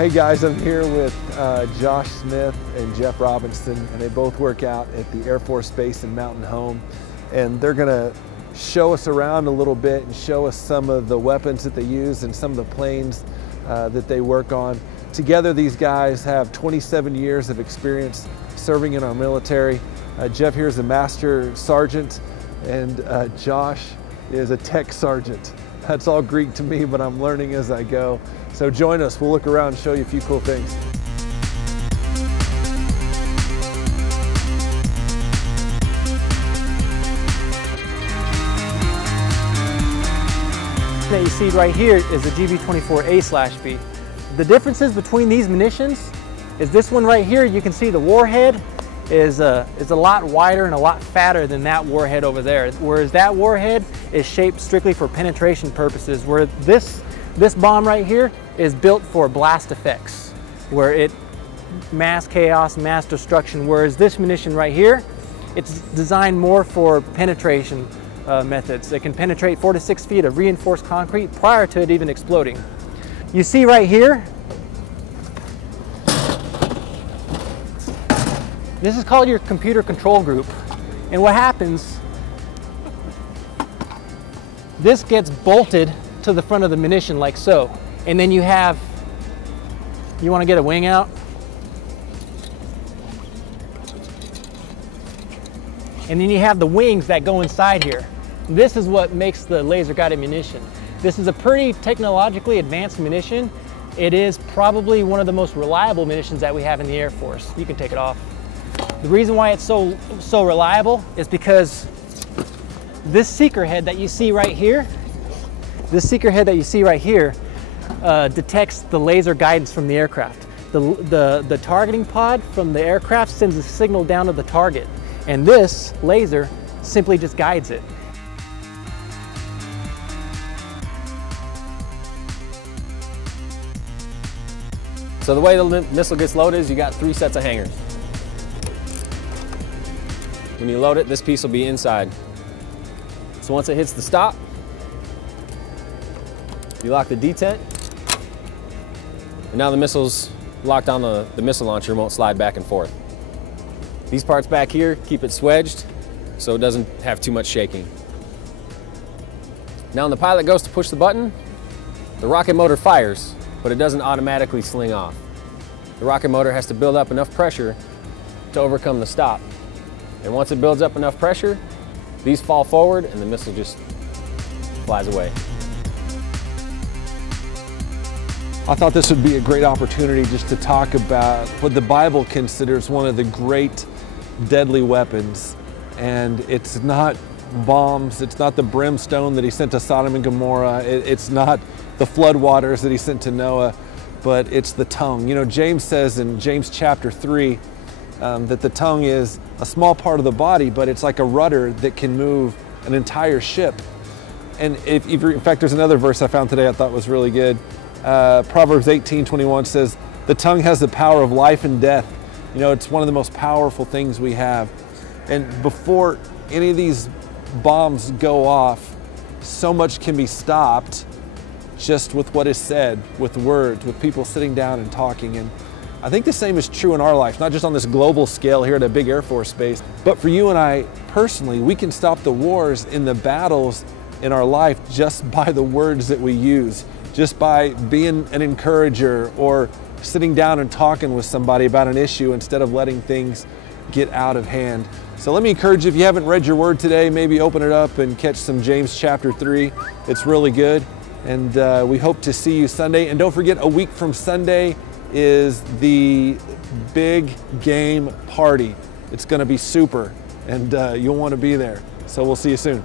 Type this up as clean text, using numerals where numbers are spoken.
Hey guys, I'm here with Josh Smith and Jeff Robinson, and they both work out at the Air Force Base in Mountain Home. And they're gonna show us around a little bit and show us some of the weapons that they use and some of the planes that they work on. Together, these guys have 27 years of experience serving in our military. Jeff here is a master sergeant, and Josh is a tech sergeant. That's all Greek to me, but I'm learning as I go. So join us, we'll look around and show you a few cool things. That you see right here is the GB24A/B. The differences between these munitions is this one right here, you can see the warhead is a lot wider and a lot fatter than that warhead over there. Whereas that warhead is shaped strictly for penetration purposes, where this bomb right here is built for blast effects, where it mass chaos, mass destruction, whereas this munition right here, it's designed more for penetration methods. It can penetrate 4 to 6 feet of reinforced concrete prior to it even exploding. You see right here, this is called your computer control group. And what happens, this gets bolted to the front of the munition like so. And then you want to get a wing out? And then you have the wings that go inside here. This is what makes the laser guided munition. This is a pretty technologically advanced munition. It is probably one of the most reliable munitions that we have in the Air Force. You can take it off. The reason why it's so reliable is because this seeker head that you see right here, detects the laser guidance from the aircraft. The targeting pod from the aircraft sends a signal down to the target, and this laser simply just guides it. So the way the missile gets loaded is you got 3 sets of hangers. When you load it, this piece will be inside. So once it hits the stop, you lock the detent, and now the missile's locked on the missile launcher and won't slide back and forth. These parts back here keep it swedged so it doesn't have too much shaking. Now when the pilot goes to push the button, the rocket motor fires, but it doesn't automatically sling off. The rocket motor has to build up enough pressure to overcome the stop. And once it builds up enough pressure, these fall forward and the missile just flies away. I thought this would be a great opportunity just to talk about what the Bible considers one of the great deadly weapons. And it's not bombs, it's not the brimstone that he sent to Sodom and Gomorrah, it's not the flood waters that he sent to Noah, but it's the tongue. You know, James says in James chapter 3 that the tongue is a small part of the body, but it's like a rudder that can move an entire ship. And in fact, there's another verse I found today I thought was really good. Proverbs 18:21 says, the tongue has the power of life and death. You know, it's one of the most powerful things we have. And before any of these bombs go off, so much can be stopped just with what is said, with words, with people sitting down and talking. And I think the same is true in our life, not just on this global scale here at a big Air Force base, but for you and I personally, we can stop the wars in the battles in our life just by the words that we use, just by being an encourager or sitting down and talking with somebody about an issue instead of letting things get out of hand. So let me encourage you, if you haven't read your word today, maybe open it up and catch some James chapter 3. It's really good. And we hope to see you Sunday. And don't forget, a week from Sunday is the big game party. It's going to be super, and you'll want to be there. So we'll see you soon.